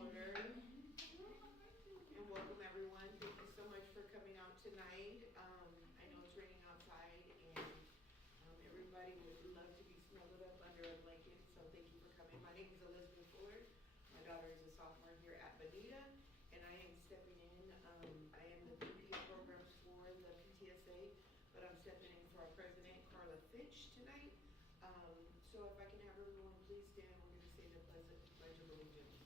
order. And welcome everyone. Thank you so much for coming out tonight. I know it's raining outside and everybody would love to be snuggled up under a blanket, so thank you for coming. My name is Elizabeth Fuller. My daughter is a sophomore here at Bonita, and I am stepping in. I am the VP of programs for the PTSA, but I'm stepping in for our president, Carla Fitch, tonight. So if I can have everyone please stand, we're going to say the Pledge of Allegiance.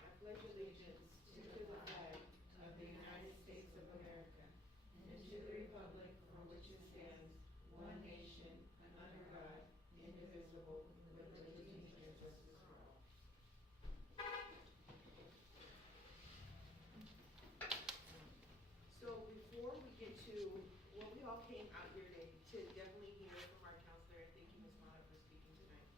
I pledge allegiance to the flag of the United States of America and to the republic for which it stands, one nation, under God, indivisible, with liberty and justice for all. So before we get to what we all came out here to definitely hear from our counselor, and thank you, Ms. Mata, for speaking tonight.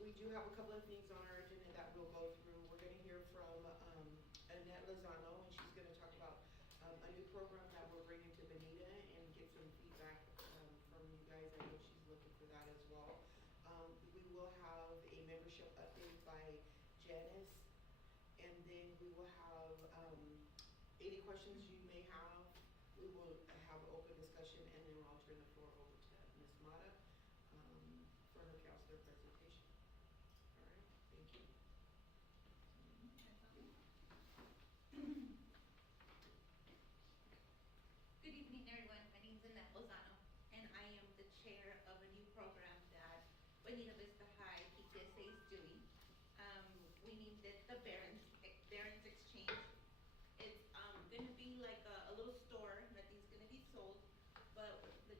We do have a couple of things on our agenda that we'll go through. We're going to hear from Annette Lozano, and she's going to talk about a new program that we're bringing to Bonita and get some feedback from you guys. I know she's looking for that as well. We will have a membership update by Janice, and then we will have any questions you may have. We will have an open discussion, and then I'll turn the floor over to Ms. Mata for her counselor presentation. All right, thank you. Good evening, everyone. My name is Annette Lozano, and I am the chair of a new program that Bonita Vista High PTSA is doing. We named it the Barons Exchange. It's going to be like a little store. Nothing's going to be sold, but the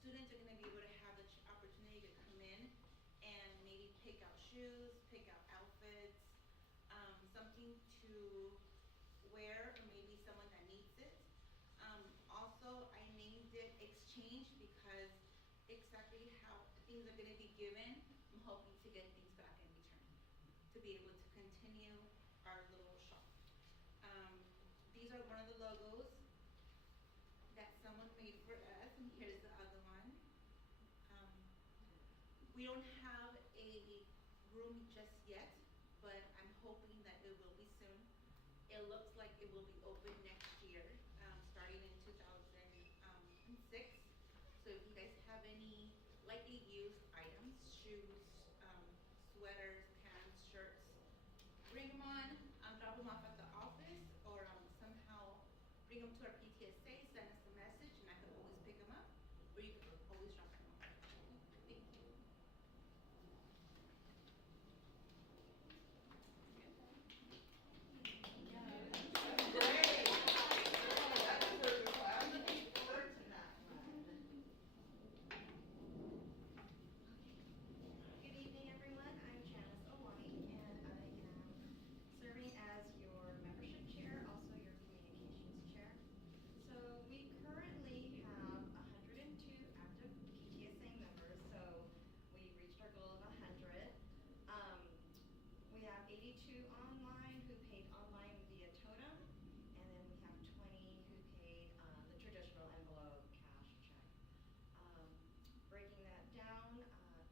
students are going to be able to have the opportunity to come in and maybe pick out shoes, pick out outfits, something to wear, or maybe someone that needs it. Also, I named it Exchange because exactly how things are going to be given, I'm hoping to get things back in return to be able to continue our little shop. These are one of the logos that someone made for us, and here's the other one. We don't have a room just yet, but I'm hoping that it will be soon. It looks like it will be open next year, starting in 2006. So if you guys have any lightly used items, shoes, sweaters, pants, shirts, bring them on, drop them off at the office, or somehow bring them to our PTSA, send us a message, and I can always pick them up, or you can always drop them off. Thank you. Good evening, everyone. I'm Janice Owani, and I am serving as your membership chair, also your communications chair. So we currently have 102 active PTSA members, so we reached our goal of 100. We have 82 online who paid online via Totem, and then we have 20 who paid the traditional envelope cash check. Breaking that down,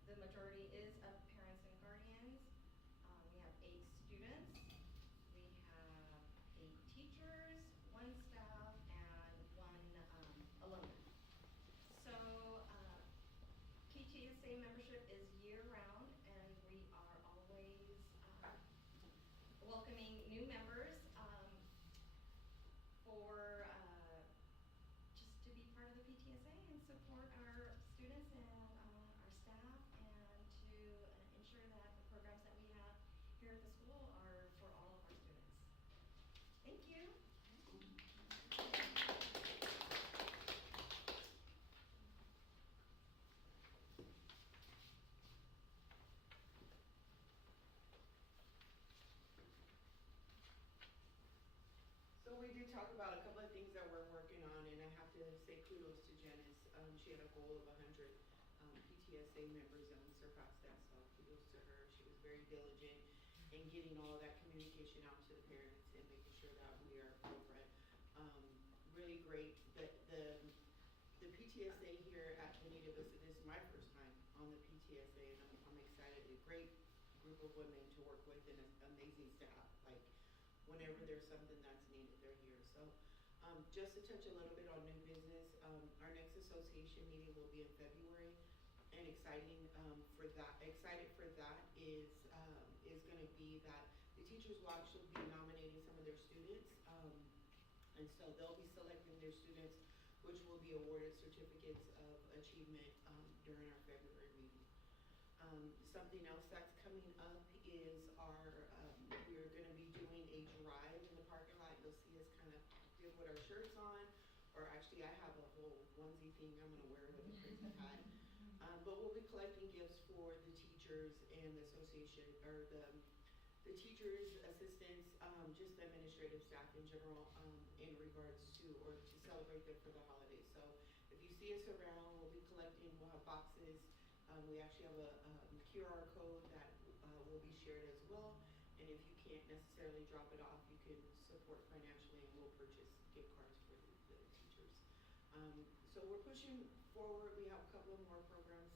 the majority is of parents and guardians. We have 8 students. We have 8 teachers, 1 staff, and 1 alumni. So PTSA membership is year-round, and we are always welcoming new members for just to be part of the PTSA and support our students and our staff, and to ensure that the programs that we have here at the school are for all of our students. Thank you. So we did talk about a couple of things that we're working on, and I have to say kudos to Janice. She had a goal of 100 PTSA members, and we surpassed that, so kudos to her. She was very diligent in getting all of that communication out to the parents and making sure that we are forefront. Really great. The PTSA here at Bonita Vista, this is my first time on the PTSA, and I'm excited. A great group of women to work with and an amazing staff. Like, whenever there's something that's needed, they're here. So, just to touch a little bit on new business, our next association meeting will be in February, and excited for that is going to be that the teachers will actually be nominating some of their students, and so they'll be selecting their students, which will be awarded certificates of achievement during our February meeting. Something else that's coming up is we're going to be doing a drive in the parking lot. You'll see us kind of active with our shirts on, or actually I have a whole onesie thing I'm going to wear with a crazy hat. But we'll be collecting gifts for the teachers and the association, or the teachers, assistants, just the administrative staff in general, in regards to, or to celebrate them for the holidays. So if you see us around, we'll be collecting, we'll have boxes. We actually have a QR code that will be shared as well. And if you can't necessarily drop it off, you can support financially, and we'll purchase gift cards for the teachers. So we're pushing forward. We have a couple of more programs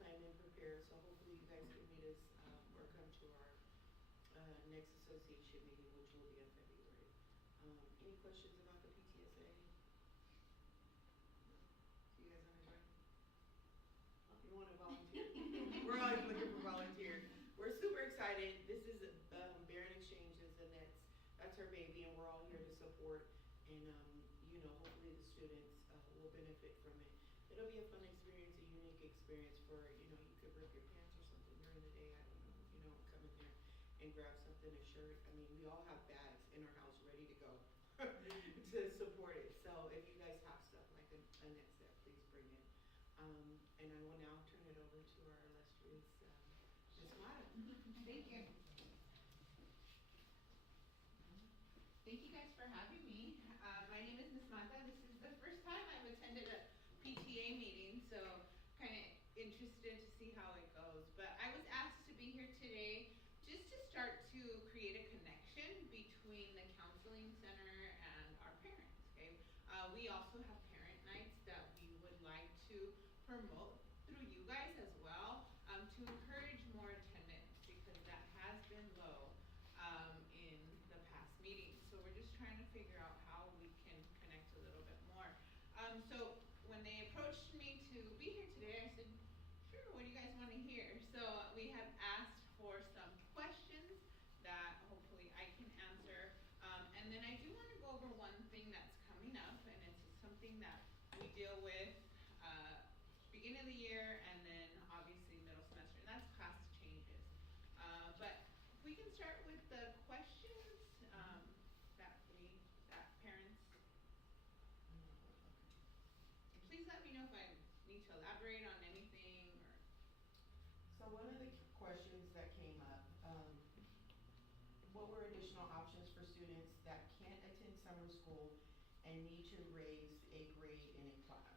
planned and prepared. So hopefully you guys can meet us or come to our next association meeting, which will be in February. Any questions about the PTSA? No? You guys want to join? You want to volunteer? We're always looking for volunteers. We're super excited. This is Baron Exchanges, and that's her baby, and we're all here to support. And hopefully the students will benefit from it. It'll be a fun experience, a unique experience for you could rip your pants or something during the day. I don't know, come in there and grab something, a shirt. I mean, we all have bags in our house ready to go to support it. So if you guys have stuff like Annette said, please bring it. And I will now turn it over to our illustrious Ms. Mata. Thank you. Thank you guys for having me. My name is Ms. Mata. This is the first time I've attended a PTA meeting, so kind of interested to see how it goes. But I was asked to be here today just to start to create a connection between the counseling center and our parents, okay? We also have parent nights that we would like to promote through you guys as well, to encourage more attendance, because that has been low in the past meetings. So we're just trying to figure out how we can connect a little bit more. So when they approached me to be here today, I said, sure, what do you guys want to hear? So we have asked for some questions that hopefully I can answer. And then I do want to go over one thing that's coming up, and it's something that we deal with beginning of the year, and then obviously middle semester, and that's class changes. But if we can start with the questions that parents, please let me know if I need to elaborate on anything. So one of the questions that came up, what were additional options for students that can't attend summer school and need to raise a grade in a class?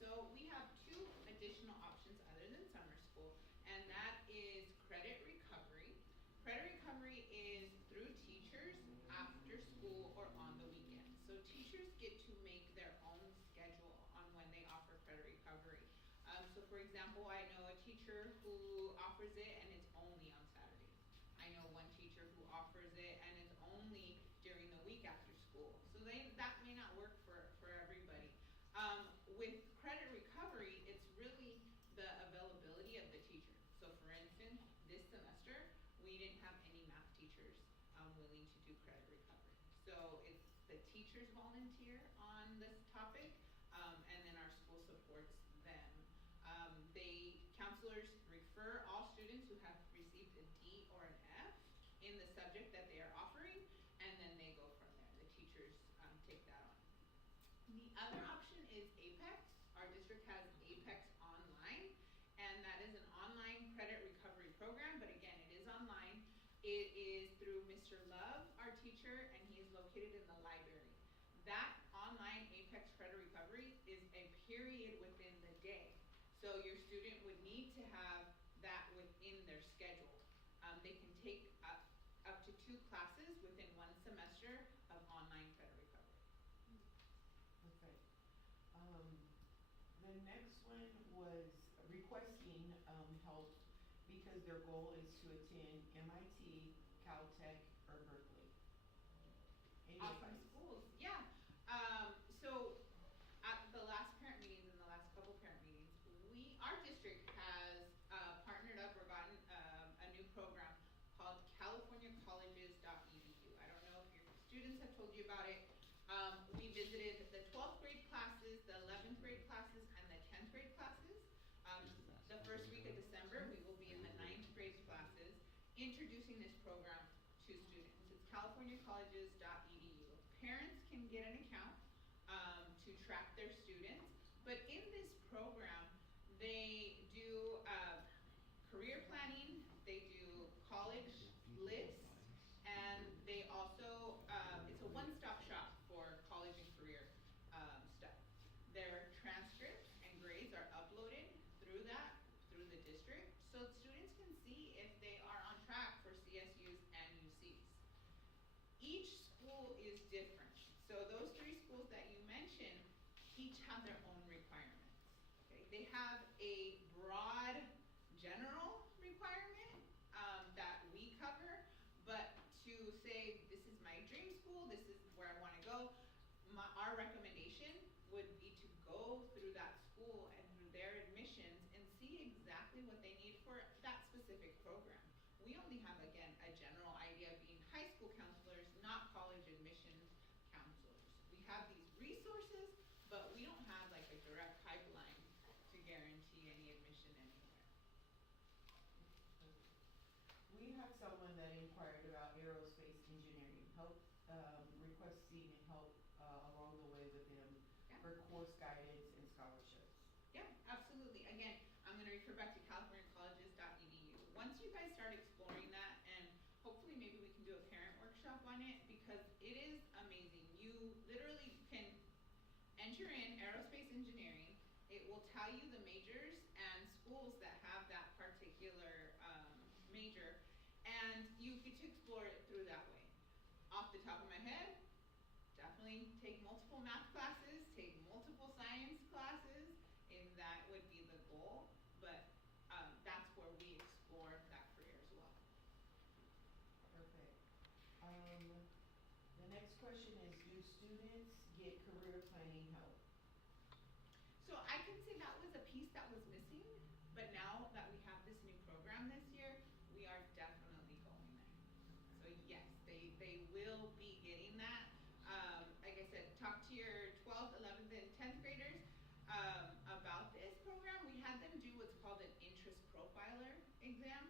So we have two additional options other than summer school, and that is credit recovery. Credit recovery is through teachers after school or on the weekends. So teachers get to make their own schedule on when they offer credit recovery. So for example, I know a teacher who offers it and it's only on Saturdays. I know one teacher who offers it and it's only during the week after school. So that may not work for everybody. With credit recovery, it's really the availability of the teacher. So for instance, this semester, we didn't have any math teachers willing to do credit recovery. So it's the teachers volunteer on this topic, and then our school supports them. Counselors refer all students who have received a D or an F in the subject that they are offering, and then they go from there. The teachers take that on. The other option is APEX. Our district has APEX Online, and that is an online credit recovery program, but again, it is online. It is through Mr. Love, our teacher, and he is located in the library. That online APEX credit recovery is a period within the day. So your student would need to have that within their schedule. They can take up to 2 classes within 1 semester of online credit recovery. Okay. The next one was requesting, help because their goal is to attend MIT, Caltech, or Berkeley. Any Awesome advice? schools, yeah. So at the last parent meetings and the last couple parent meetings, our district has partnered up or gotten a new program called CaliforniaColleges.edu. I don't know if your students have told you about it. We visited the 12th grade classes, the 11th grade classes, and the 10th grade classes. The first week of December, we will be in the 9th grade classes introducing this program to students. It's CaliforniaColleges.edu. Parents can get an account to track their students, but in this program, they do career planning, they do college lists, and they also, it's a one-stop shop for college and career stuff. Their transcripts and grades are uploaded through the district, so students can see if they are on track for CSUs and UCs. Each school is different. So those three schools that you mentioned, each have their own requirements. Okay? They have a broad general requirement that we cover, but to say this is my dream school, this is where I want to go, our recommendation would be to go through that school and through their admissions and see exactly what they need for that specific program. We only have, again, a general idea of being high school counselors, not college admissions counselors. We have these resources, but we don't have like a direct pipeline to guarantee any admission anywhere. We have someone that inquired about aerospace engineering, requesting help along the way with them Yeah. for course guidance and scholarships. Yeah, absolutely. Again, I'm going to refer back to CaliforniaColleges.edu. Once you guys start exploring that, and hopefully maybe we can do a parent workshop on it, because it is amazing. You literally can enter in aerospace engineering. It will tell you the majors and schools that have that particular major, and you get to explore it through that way. Off the top of my head, definitely take multiple math classes, take multiple science classes, if that would be the goal, but that's where we explore that career as well. Perfect. The next question is, do students get career planning help? So I can say that was a piece that was missing, but now that we have this new program this year, we are definitely going there. So yes, they will be getting that. Like I said, talk to your 12th, 11th, and 10th graders about this program. We had them do what's called an interest profiler exam,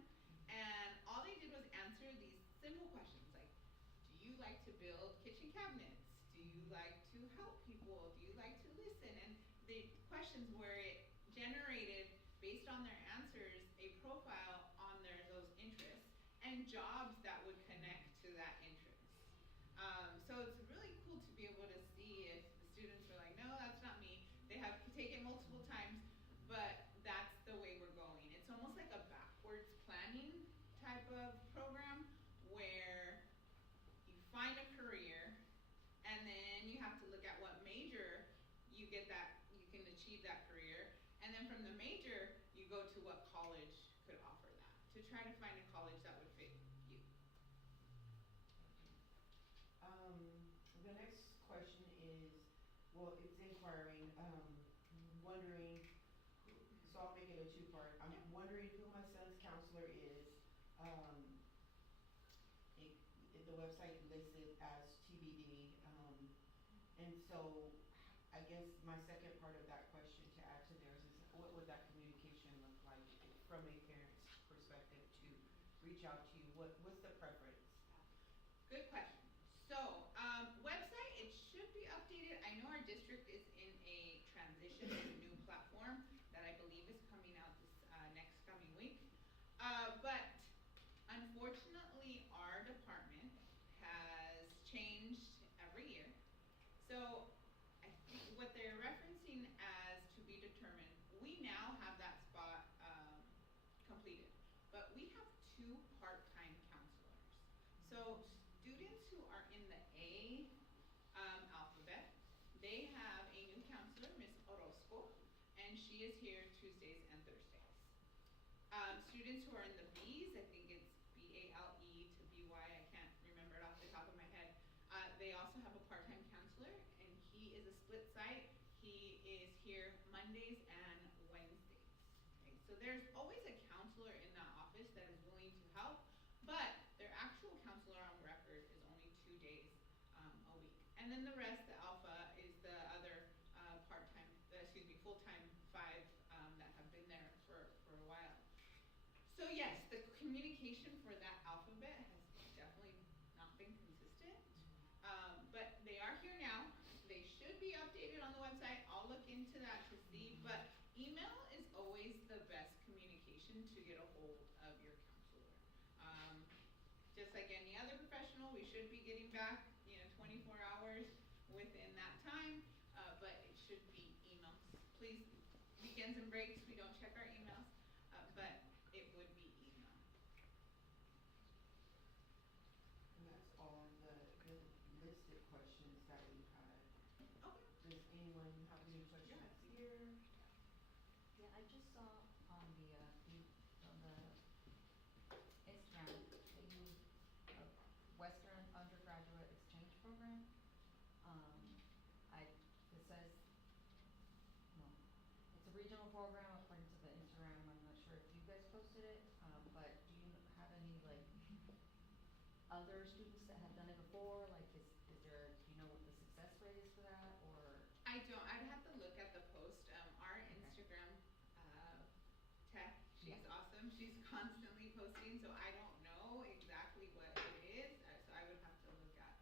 and all they did was answer these simple questions like, do you like to build kitchen cabinets? Do you like to help people? Do you like to listen? And the questions where it generated, based on their answers, a profile on those interests and jobs that would connect to that interest. So it's really cool to be able to see if the students are like, no, that's not me. They have to take it multiple times, but that's the way we're going. It's almost like a backwards planning type of program where you find a career and then you have to look at what major you can achieve that career, and then from the major you go to what college could offer that, to try to find a college that would fit you. The next question is, well, it's inquiring, wondering, so I'll make it a two-part. I'm wondering who my son's counselor is. The website lists it as TBD. And so I guess my second part of that question to add to theirs is, what would that communication look like from a parent's perspective to reach out to you? What's the preference? Good question. So, website, it should be updated. I know our district is in a transition to a new platform that I believe is coming out this next coming week. But unfortunately, our department has changed every year. So, I think what they're referencing as to be determined, we now have that spot completed. But we have 2 part-time counselors. So students who are in the A alphabet, they have a new counselor, Miss Orozco, and she is here Tuesdays and Thursdays. Students who are in the Bs, I think it's BALE to BY, I can't remember it off the top of my head. They also have a part-time counselor, and he is a split site. He is here Mondays and Wednesdays. Okay, so there's always a counselor in that office that is willing to help, but their actual counselor on record is only 2 days a week. And then the rest, the alpha, is the other full-time 5 that have been there for a while. So yes, the communication for that alphabet has definitely not been consistent, but they are here now. They should be updated on the website. I'll look into that to see, but email is always the best communication to get a hold of your counselor. Just like any other professional, we should be getting back, 24 hours within that time, but it should be emails. Please, weekends and breaks, we don't check our emails, but it would be email. And that's all the listed questions that we had. Okay. Does anyone have any questions Yes. here? Yeah, I just saw on the Instagram that you, Western Undergraduate Exchange Program. It says, no, it's a regional program according to the Instagram. I'm not sure if you guys posted it, but do you have any other students that have done it before? Do you know what the success rate is for that, or? I don't. I'd have to look at the post. Our Okay. Instagram tech, she's Yeah. awesome. She's constantly posting, so I don't know exactly what it is. So I would have to look at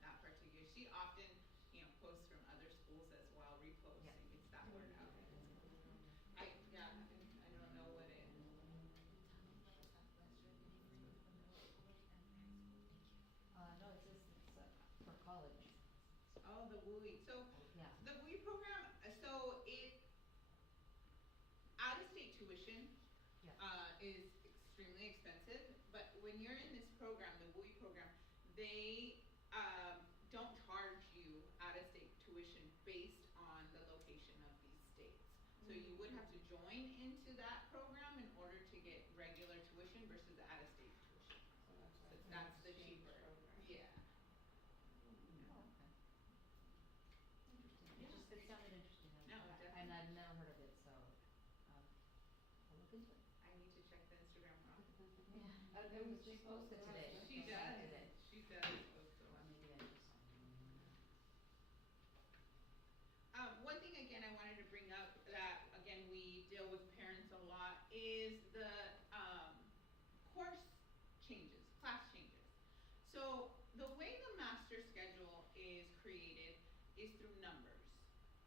that particular. She often, posts from other schools as well, reposts Yeah. and gets that word out. I don't know what it. No, it says it's for college. Oh, the WUI. So Yeah. the WUI program. So it out-of-state tuition Yeah. is extremely expensive, but when you're in this program, the WUI program, they don't charge you out-of-state tuition based on the location of these states. So you would have to join into that program in order to get regular tuition versus the out-of-state tuition. So that's the cheaper. Yeah. Oh, okay. Interesting. Yeah. It sounded interesting. No, And definitely. I've never heard of it, so, I'll look into it. I need to check the Instagram more often. Yeah. It was just posted today. She I saw it does. today. She does post a Or lot. maybe I just saw it. One thing again I wanted to bring up that again we deal with parents a lot is the course changes, class changes. So the way the master schedule is created is through numbers.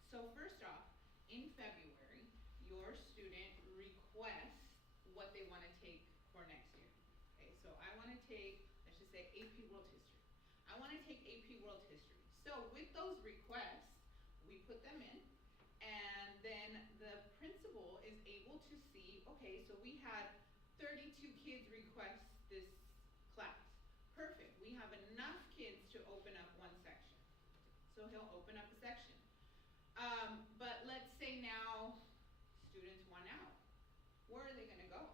So first off, in February, your student requests what they want to take for next year. Okay, so I want to take, let's just say AP World History. I want to take AP World History. So with those requests, we put them in, and then the principal is able to see, okay, so we had 32 kids request this class. Perfect, we have enough kids to open up one section. So he'll open up a section. But let's say now students want out. Where are they gonna go?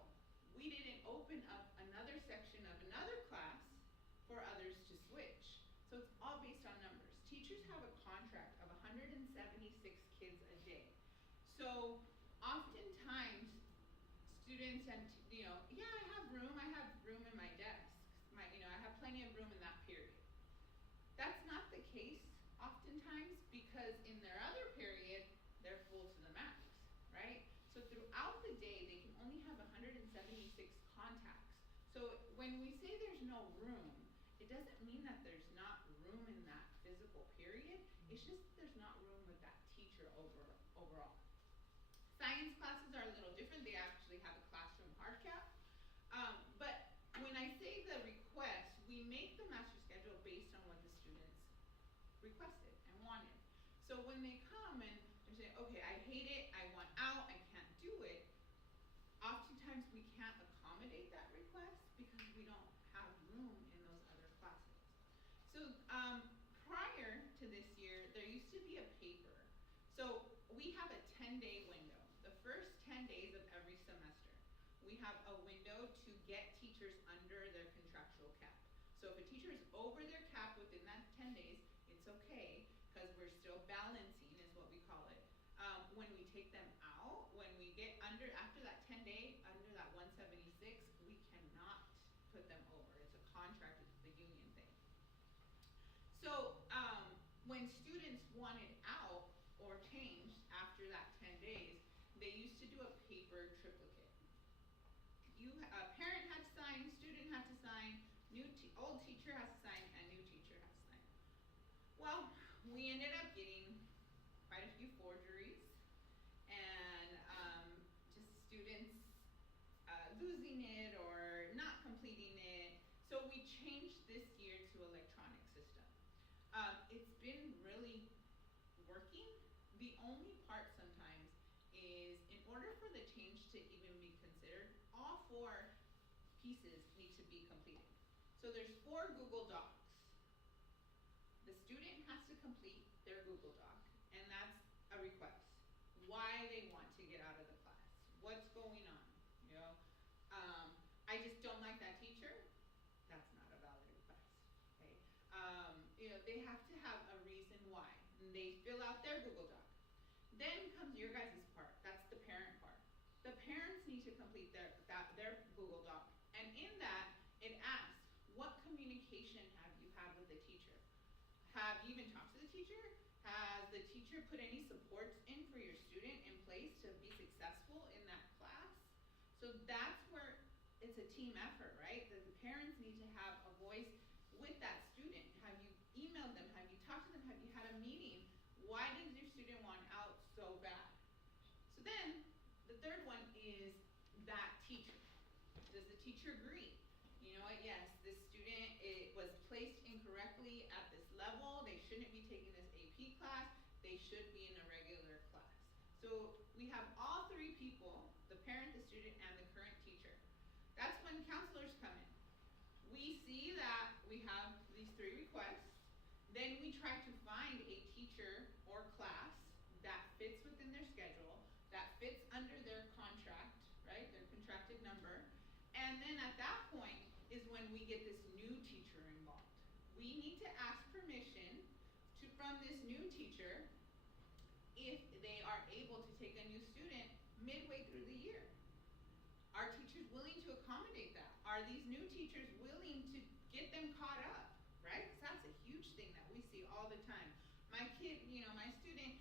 We didn't open up another section of another class for others to switch. So it's all based on numbers. Teachers have a contract of 176 kids a day. So oftentimes students and, yeah, I have room in my desk. I have plenty of room in that period. That's not the case oftentimes because in their other period, they're full to the max, right? So throughout the day, they can only have 176 contacts. So when we say there's no room, it doesn't mean that there's not room in that physical period. It's just that there's not room with that teacher overall. Science classes are a little different. They actually have a classroom hard cap. But when I say the request, we make the master schedule based on what the students requested and wanted. So when they come and they're saying, okay, I hate it, I want out, I can't do it, oftentimes we can't accommodate that request because we don't have room in those other classes. So prior to this year, there used to be a paper. So we have a 10-day window, the first 10 days of every semester. we have a window to get teachers under their contractual cap. So if a teacher is over their cap within that 10 days, it's okay, because we're still balancing is what we call it. When we take them out, when we get under, after that 10-day, under that 176, we cannot put them over. It's a contract, it's the union thing. So when students wanted out or changed after that 10 days, they used to do a paper triplicate. A parent had to sign, student had to sign, old teacher has to sign, and new teacher has to sign. Well, we ended up getting quite a few forgeries, and just students losing it or not completing it. So we changed this year to electronic system. It's been really working. The only part sometimes is, in order for the change to even be considered, all 4 pieces need to be completed. So there's 4 Google Docs. The student has to complete their Google Doc, and that's a request. Why they want to get out of the class, what's going on, you know? I just don't like that teacher. That's not a valid request, okay? You know, they have to have a reason why. And they fill out their Google Doc. Then comes your guys' part. That's the parent part. The parents need to complete their Google Doc. And in that, it asks, what communication have you had with the teacher? Have you even talked to the teacher? Has the teacher put any supports in for your student in place to be successful in that class? So that's where it's a team effort, right? The parents need to have a voice with that student. Have you emailed them? Have you talked to them? Have you had a meeting? Why does your student want out so bad? So then, the third one is that teacher. Does the teacher agree? You know what, yes, this student, it was placed incorrectly at this level. They shouldn't be taking this AP class. They should be in a regular class. So we have all 3 people, the parent, the student, and the current teacher. That's when counselors come in. We see that we have these 3 requests. Then we try to find a teacher or class that fits within their schedule, that fits under their contract, right, their contracted number. And then at that point is when we get this new teacher involved. We need to ask permission from this new teacher if they are able to take a new student midway through the year. Are teachers willing to accommodate that? Are these new teachers willing to get them caught up, right? 'Cause that's a huge thing that we see all the time. My kid, you know, my student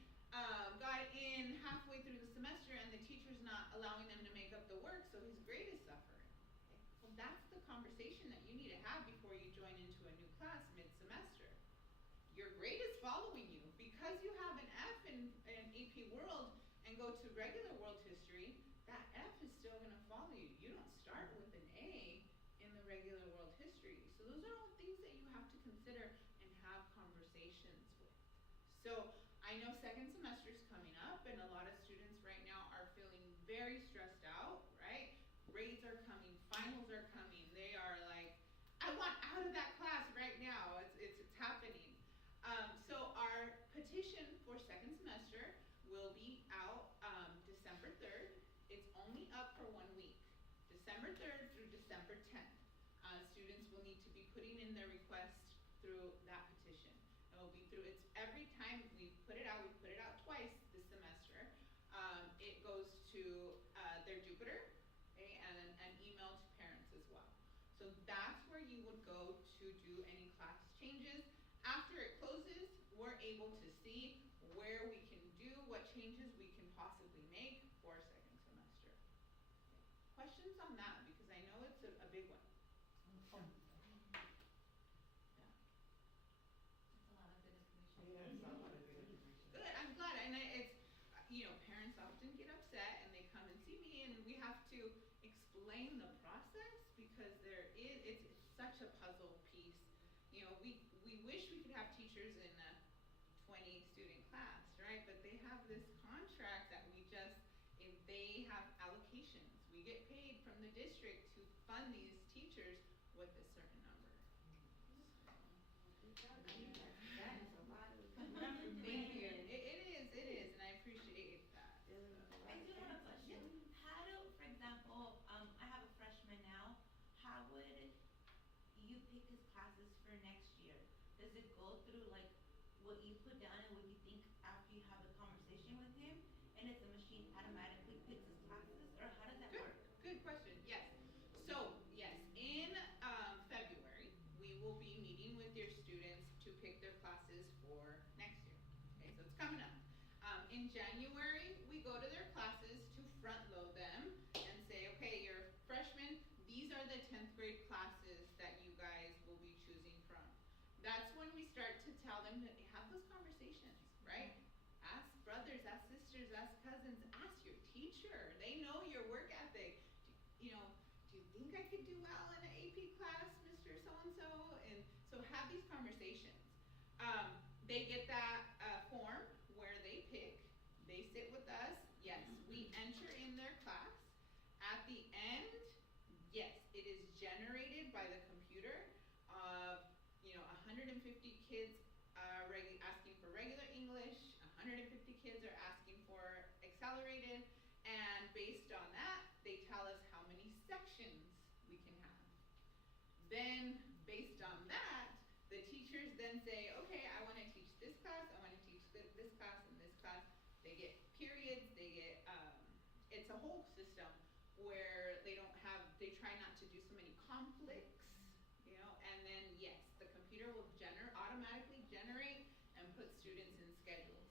got in halfway through the semester and the teacher's not allowing them to make up the work, so his grade is suffering. Okay? Well, that's the conversation that you need to have before you join into a new class mid-semester. Your grade is following you. Because you have an F in AP World and go to regular world history, that F is still going to follow you. You don't start with an A in the regular world history. So those are all things that you have to consider and have conversations with. So I know second semester is coming up, and a lot of students right now are feeling very stressed out, right? Grades are coming, finals are coming. They are like, I want out of that class right now. It's happening. So our petition for second semester will be out December 3rd. It's only up for 1 week, December 3rd through December 10th. Students will need to be putting in their request through that petition. It will be through, it's every time we put it out twice this semester. It goes to their Jupiter, okay, and an email to parents as well. So that's where you would go to do any class changes. After it closes, we're able to see where we can do, what changes we can possibly make for second semester. Okay. Questions on that? Because I know it's a big one. Yeah. That's a lot of good information. Yeah, it's a lot of good information. Good, I'm glad. And it's, you know, parents often get upset and they come and see me, and we have to explain the process because it's such a puzzle piece. You know, we wish we could have teachers in a 20 student class, right? But they have this contract that if they have allocations, we get paid from the district to fund these teachers with a certain number. That is a lot of numbers. Thank you. It is, and I appreciate that. I do have a question. How do, for example, I does it go through like what you put down and what you think after you have the conversation with him? And if the machine automatically picks his classes, or how does that Good, work? good question, yes. So, yes, in, February, we will be meeting with your students to pick their classes for next year. Okay, so it's coming up. In January, we go to their classes to front load them and say, okay, you're freshmen, these are the 10th grade classes that you guys will be choosing from. That's when we start to tell them to have those conversations, right? Ask brothers, ask sisters, ask cousins, ask your teacher. They know your work ethic. Do you think I could do well in an AP class, Mr. So-and-so? And so have these conversations. They get that form where they pick. They sit with us. Yes, we enter in their class. At the end, yes, it is generated by the computer of 150 kids asking for regular English, 150 kids are asking for accelerated, and based on that, they tell us how many sections we can have. Then, based on that, the teachers then say, okay, I want to teach this class, I want to teach this class, and this class. They get periods, it's a whole system where they try not to do so many conflicts, and then yes, the computer will automatically generate and put students in schedules.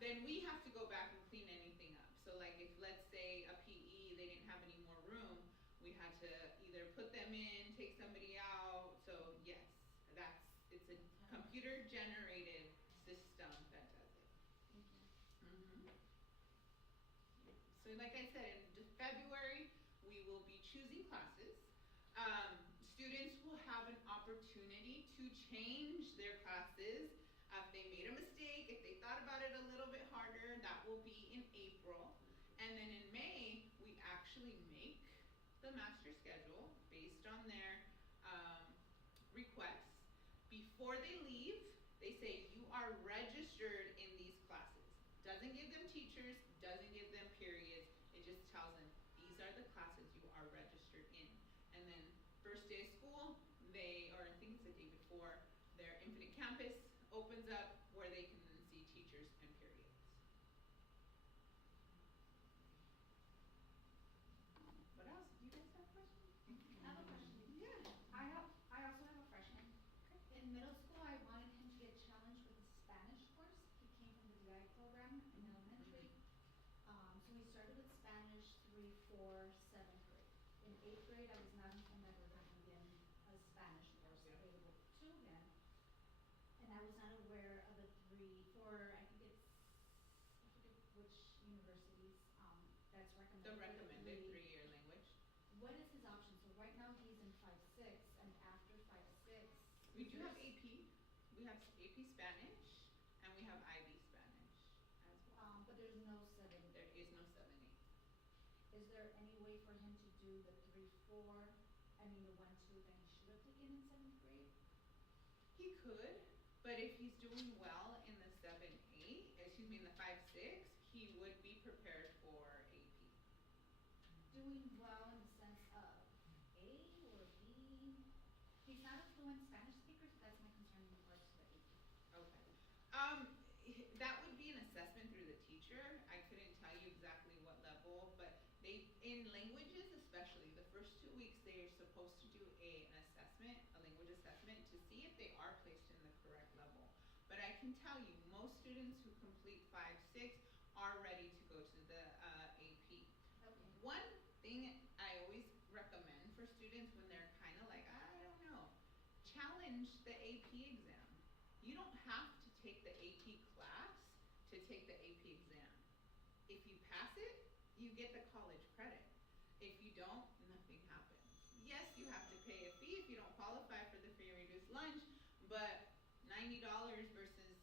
Then we have to go back and clean anything up. So like if let's say a PE, they didn't have any more room, we had to either put them in, take somebody out. So yes, it's a computer generated system that does it. Mm-hmm. So like I said, in February, we will be choosing classes. Students will have an opportunity to change their classes. If they made a mistake, if they thought about it a little bit harder, that will be in April. And then in May, we actually make the master schedule based on their requests. Before they leave, they say, you are registered in these classes. Doesn't give them teachers, doesn't give them periods. It just tells them, these are the classes you are registered in. And then first day of school, or I think it's the day before, their Infinite Campus opens up where they can see teachers and periods. What else? Do you guys have questions? I have a question. Yeah. I also have a freshman. Okay. In middle school, I wanted him to get challenged with the Spanish course. He came from the DI program in elementary. So we started with Spanish 3, 4, 7th grade. In 8th grade, I was not informed that we were having a Spanish course Yeah. available to him. And I was not aware of the 3, 4, I forget which universities, that's recommended. The for recommended three. 3-year language. What is his option? So right now he's in 5, 6, and after 5, 6. We do have AP. We have AP Spanish, and we have IB Spanish as well. But there's no 7. There is no 7-8. Is there any way for him to do the 3, 4, the 1, 2 that he should have taken in 7th grade? He could, but if he's doing well in the 7-8, in the 5-6, he would be prepared for AP. Doing well in the sense of A or B? He's not a fluent Spanish speaker, so that's my concern in regards to the AP. Okay. That would be an assessment through the teacher. I couldn't tell you exactly what level, but in languages especially, the first 2 weeks they are supposed to do an assessment, a language assessment, to see if they are placed in the correct level. But I can tell you, most students who complete 5, 6 are ready to go to the AP. Okay. One thing I always recommend for students when they're kind of like, I don't know, challenge the AP exam. You don't have to take the AP class to take the AP exam. If you pass it, you get the college credit. If you don't, nothing happens. Yes, you have to pay a fee if you don't qualify for the free and reduced lunch, but $90 versus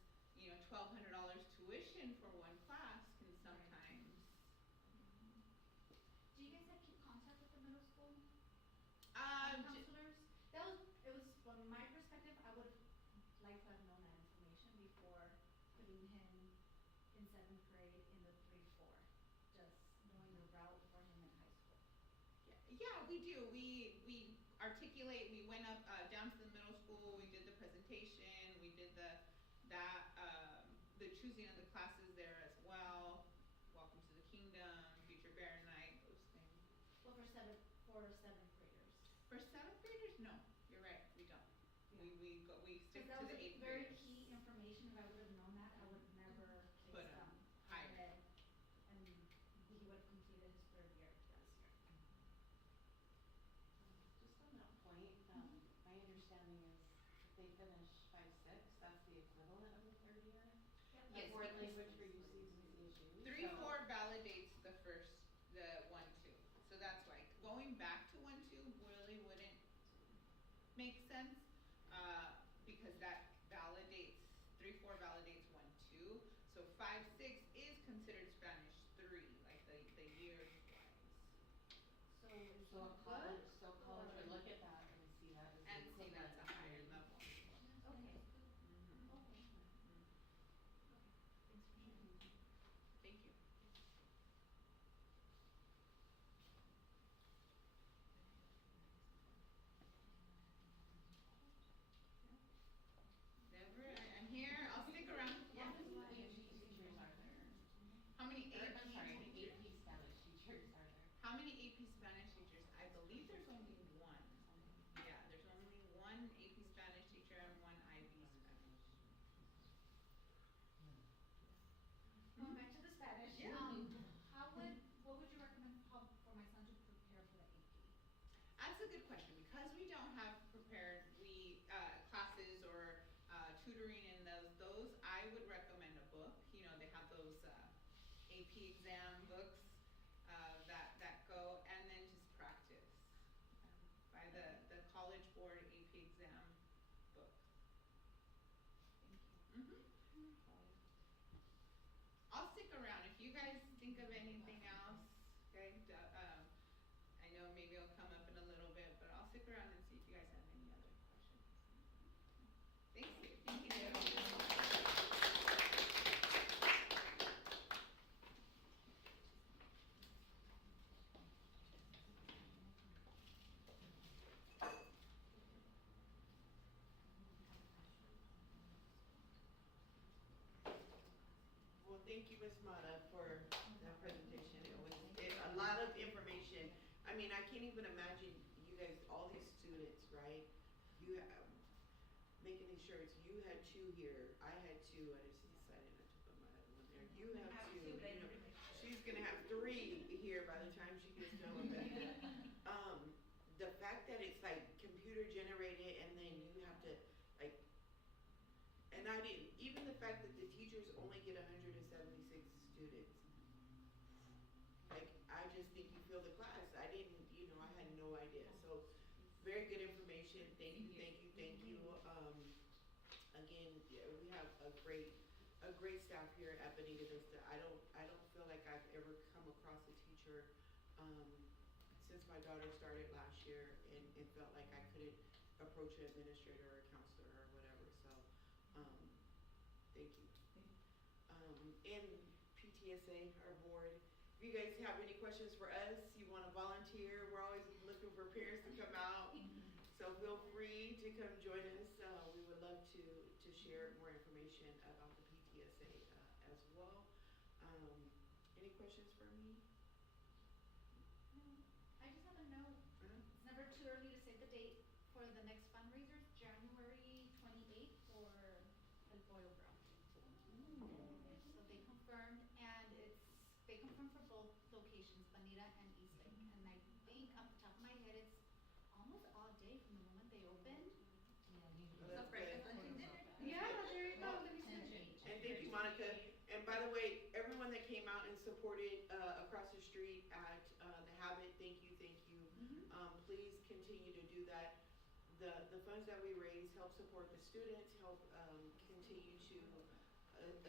$1,200 tuition for one class can sometimes. Do you guys keep contact with the middle school Um, counselors? It was from my perspective, I would like to have known that information before putting him in 7th grade in the 3, 4. Just knowing the route for him in high school. Yeah, we do. We articulate. We went up down to the middle school. We did the presentation. presentation, we did the choosing of the classes there as well. Welcome to the Kingdom, Future Bear Night, those things. Well, for seventh graders. For seventh graders, no, you're right, we don't. We stick to the eighth Very graders. key information. If I would have known that, I would never Put placed 'em them higher. ahead. And he would have completed his third year this year. Just on that point, my understanding is if they finish 5, 6, that's the equivalent of the third year. Yes, Of foreign because language for UCs and CSUs. 3-4 validates the 1-2. So that's why going back to 1-2 really wouldn't make sense, because that validates 3-4 validates 1-2. So 5-6 is considered Spanish 3, like the years wise. So is So it a college, good? would look at that and see that as the And see equivalent that's a of higher grade. level. Okay. Mhm. Okay. Mhm. Thanks for sharing. Thank you. Never, I'm here, I'll stick around. How many AP teachers are there? How many Or, AP I'm sorry, teachers? AP Spanish teachers are there? How many AP Spanish teachers? I believe there's only one. Yeah, there's only one AP Spanish teacher and one IB Spanish. Going back to the Spanish, Yeah. what would you recommend for my son to prepare for the AP? That's a good question. Because we don't have prepared classes or tutoring in those, I would recommend a book. You know, they have those AP exam books that go, and then just practice by the College Board AP exam book. Thank you. I'll stick around if you guys think of anything else. Okay, I know maybe it'll come up in a little bit, but I'll stick around and see if you guys have any other questions. Thank you. Thank you. Well, thank you, Ms. Mata, for that presentation. It was a lot of information. I mean, I can't even imagine you guys, all these students, right? You making these shirts. You had 2 here. I had 2. I just decided not to put my other one there. You have 2. You know, she's gonna have 3 here by the time she gets done with that. The fact that it's like computer generated and then you have to like, and I didn't, even the fact that the teachers only get 176 students. Like, I just think you feel the class. I didn't, I had no idea. So, very good information. Thank you, thank you, thank you. Again, yeah, we have a great staff here at Bonita Vista. I don't feel like I've ever come across a teacher, since my daughter started last year and felt like I couldn't approach an administrator or a counselor or whatever. So, thank you. And PTSA, our board, if you guys have any questions for us, you wanna volunteer, we're always looking for parents to come out. So feel free to come join us. We would love to share more information about the PTSA as well. Any questions for me? I just have a note. It's never too early to say the date for the next fundraiser, January 28th for El Pollo Grill. So they confirmed, and they confirmed for both locations, Bonita and Eastlake. And I think off the top of my head, it's almost all day from the moment they opened. Oh, that's good. Yeah, there you go. Let me see. And thank you, Monica. And by the way, everyone that came out and supported across the street at the Habit, thank you, thank you. Please continue to do that. The funds that we raise help support the students, help continue to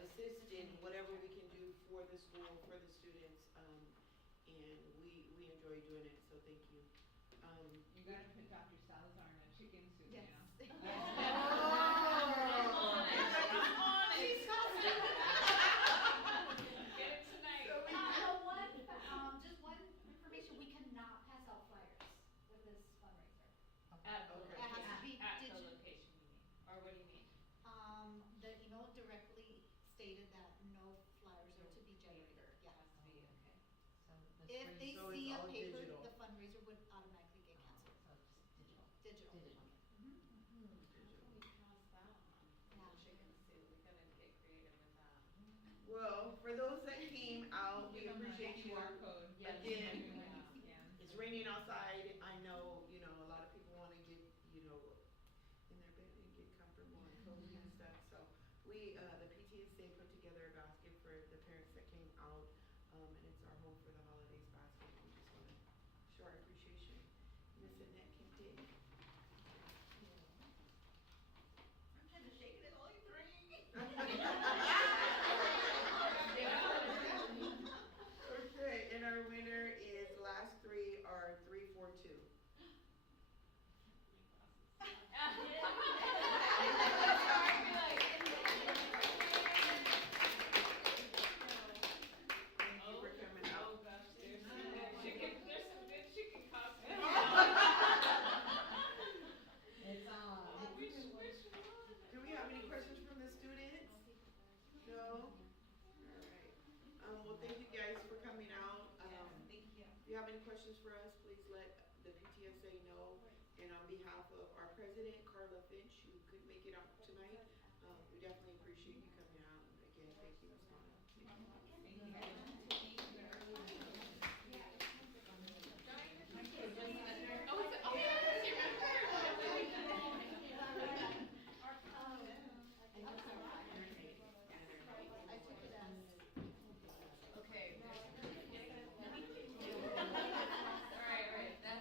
assist in whatever we can do for the school, for the students, and we enjoy doing it. So thank you. You gotta put Dr. Salazar in a chicken soup, Yes. you know? Get it tonight. Just one information, we cannot pass out flyers with this fundraiser. At the Okay. It has to be at the digital. location, you mean, or what do you mean? for those that came out, we Give them a appreciate you. QR code. Yes. Again, Everyone scans. it's raining outside, I know, you know, a lot of people wanna get, you know, in their bed and get comfortable and cozy and stuff, so we, the PTSA put together a basket for the parents that came out, and it's our Home for the Holidays basket, we just wanna show our appreciation. Miss Annette Kente. I'm trying to shake it, it's only three. Okay, and our winner is last three are 342. Thank you for coming out. Oh gosh, there's some good chicken costumes. It's on. Which one? Do we have any questions from the students? No? Alright, well, thank you guys for coming out. Thank you. If you have any questions for us, please let the PTSA know. And on behalf of our president, Carla Finch, who couldn't make it out tonight, we definitely appreciate you coming out. And again, thank you, Ms. Mona. Thank you guys. Oh, it's, oh yeah, it's your Okay. Alright, that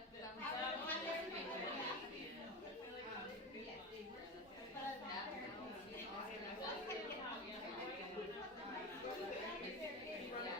Yeah.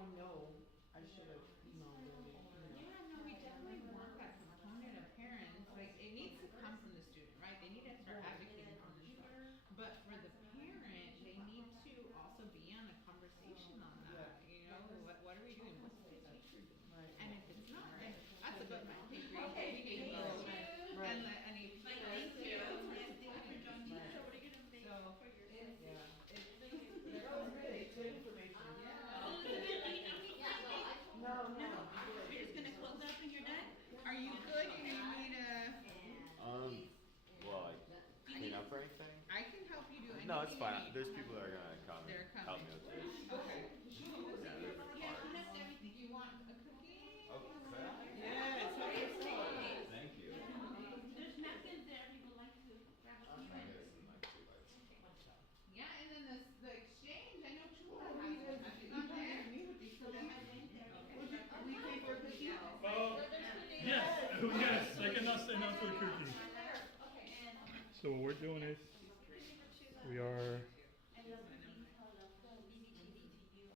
I know, I should have emailed them, Yeah, no, we definitely want that component of parents, like, it needs to come from the student, right? They need to start advocating for themselves. But for the parent, they need to also be on a conversation on that, you know, what are we doing, what's the teacher doing? Right. And if it's not, then that's a good one, hey, we Okay, can thank go you. Right. and let any. Thank you. And thank you for joining us. Right. So what are you gonna make So, for your? Yeah. That was good, good information. No, no, I'm good. We're just gonna close up and you're done? are you good, or you need a, Well, clean up or anything? I can help you do anything No, it's you fine. need. There's people that are gonna come They're and help coming. me with this. Okay. Yeah, they're Yeah, hard. left everything, you want a cookie? Okay. Yes, Thank you. There's napkins there if you would like to grab a few. I guess in like 2 bites. Yeah, and then the exchange, I know Chula has one, have you gone there? We pay for cookies? Yes, yes, I cannot stand up for cookies. So what we're doing is, we are